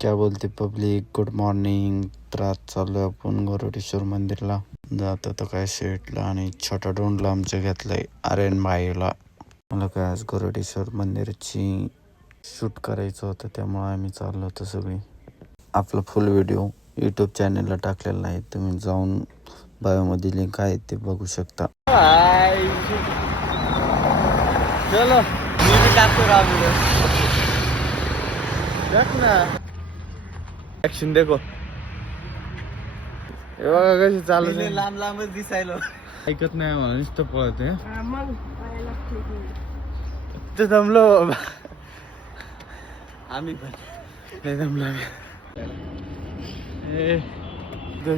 क्या बोलते public, good morning. तर आज चालू आहे आपण गोरडेश्वर मंदिरला. जातं तर काय शेटला आणि छोटा डोंडला आमच्या घेतलंय आर्यन भाईला. मला काय आज गोरडेश्वर मंदिरची शूट करायचं होतं, त्यामुळे आम्ही चाललो होतो सगळी. आपला फुल व्हिडिओ यूट्यूब चॅनलला टाकलेला आहे, तुम्ही जाऊन बायोमध्ये लिंक आहे ते बघू शकता. चलो मी भी टाकतो ना ऍक्शन देखो. हे बघा कशी चालू लांब लांबच दिसायलो. ऐकत नाही मला, नुसतं पळते. ते दमलो आम्ही पण नाही दमलो.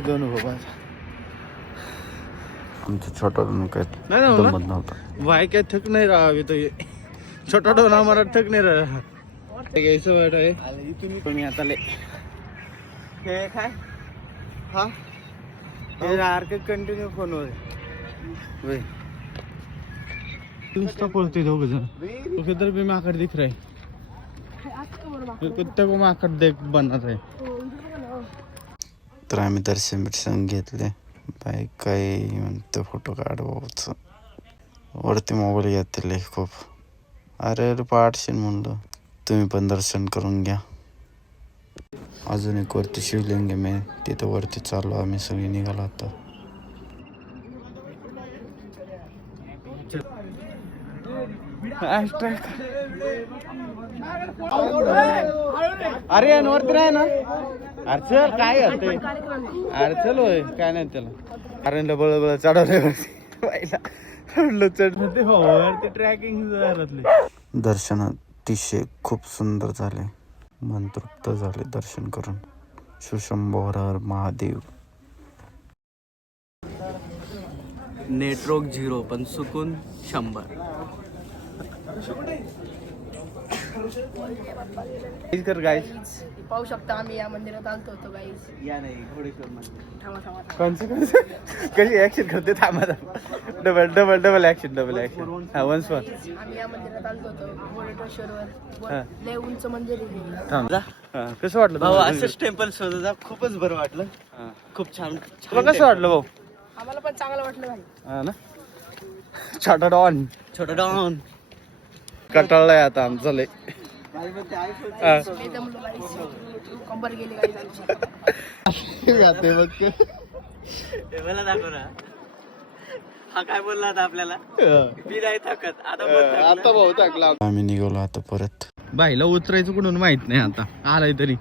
दोन बाबा आमचा छोटा डोन काय नाही जमत नव्हता. भाई क्या थक नहीं रहा अभी तो. ये छोटा डोन हमारा थक नहीं रहा. ऐसा बैठा है इथून तुम्ही आता ले हे काय हा हे आरके कंटिन्यू फोन वर नुसतं बोलते दोघ जण. तो किधर भी माकड़ दिख रहा है, कुत्ते को माकड़ देख बनत है. तर आम्ही दर्शन घेतले. बाई काय म्हणतो फोटो काढवाच वरती मोबाईल घेतले खूप. अरे पाठशीन म्हणलं, तुम्ही पण दर्शन करून घ्या. अजून एक वरती शिवलिंग आहे, मी तिथं वरती चाललो आम्ही सगळी. निघालो आता. अरे वरती नाही ना. अरे चल काय असते. अरे चल होय काय नाही त्याला. अरे बळबळ चढवले चढ ट्रॅकिंग. दर्शन अतिशय खूप सुंदर झाले, मन तृप्त झाले दर्शन करून. शिवशंभो हर हर महादेव. नेटवर्क 0 पण सुकून 100. कर गाइस पाहू शकता आम्ही या मंदिरात आलतो होतो गाईस. या नाही घोडेश्वर मंदिर. थांबा कोणचं कशी ऍक्शन करते. थांबा डबल ऍक्शन. हा वन्स वन. आम्ही या मंदिरात आलतो होतो गोरडेश्वरवर. लय उंच मंदिर आहे. थांब जा. कसं वाटलं भाऊ? असंच टेम्पल शोधा, खूपच बरं वाटलं. खूप छान. तुला कसं वाटलं भाऊ? आम्हाला पण चांगलं वाटलं भाई. हा ना. छोटा डॉन छोटा डॉन कटाळलाय आता आमचं लय. लय दमलो गाईस. कंबर गेली गाईस आमची. मला दाखव ना. हा काय बोलला आता आपल्याला. मी नाही थकत आता भाऊ टाकला. आम्ही निघालो आता परत. बाईला उतरायचं कुठून माहित नाही, आता आलाय तरी.